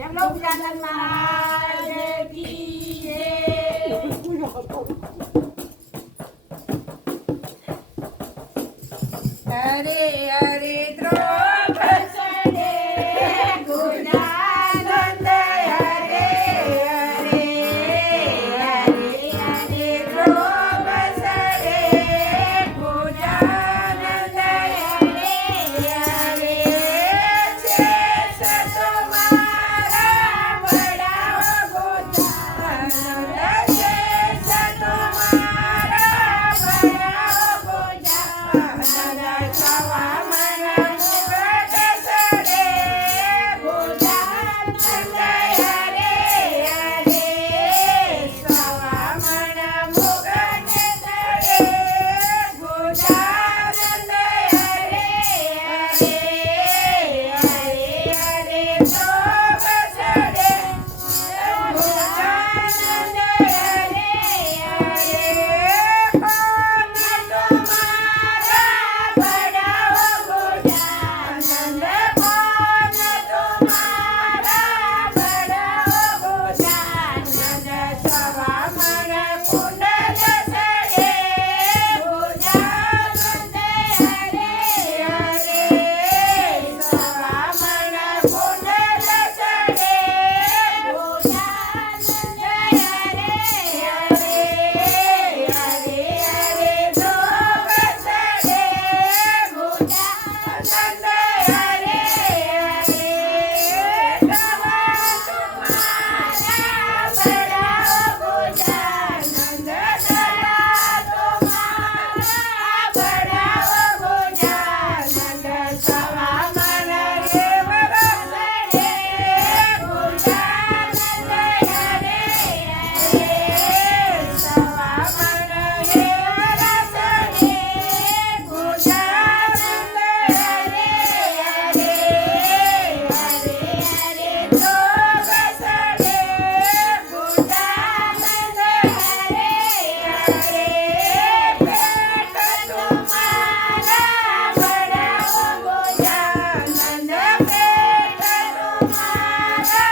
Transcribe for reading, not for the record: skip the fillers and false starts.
जब लोग जानन महाराज की जय। हरे हरे द्रौपदे गुणानंद हरे हरे हरे हरे द्रौपदे गुणानंद हरे हरे शेष तुम्हारा बड़ा गुणानंद शेष तुम्हारा बड़ा गुणानंद सवा मन मुकुट सरे गुणानंद हरे हरे सवा मन मुकुट सरे गुणानंद हरे हरे हरे हरे तो बसरे गुणानंद हरे हरे कौन तुम्हारा बड़ा गुणानंद कौन तुम्हारा बड़ा गुणानंद सवा मन कुंडल सरे गुणानंद हरे हरे सवा मन कुंडल सरे गुणानंद हरे हरे हरे हरे दो बसरे गुणानंद हरे हरे सवा तुम्हारा बड़ा गुणानंद सवा तुम्हारा बड़ा गुणानंद सवा मन रे बसरे गुणानंद हरे हरे सवा मन रे बसरे गुणानंद हरे हरे हरे हरे तो बसरे गुणानंद हरे हरे पेट तुम्हारा बड़ा गुणानंद पेट तुम्हारा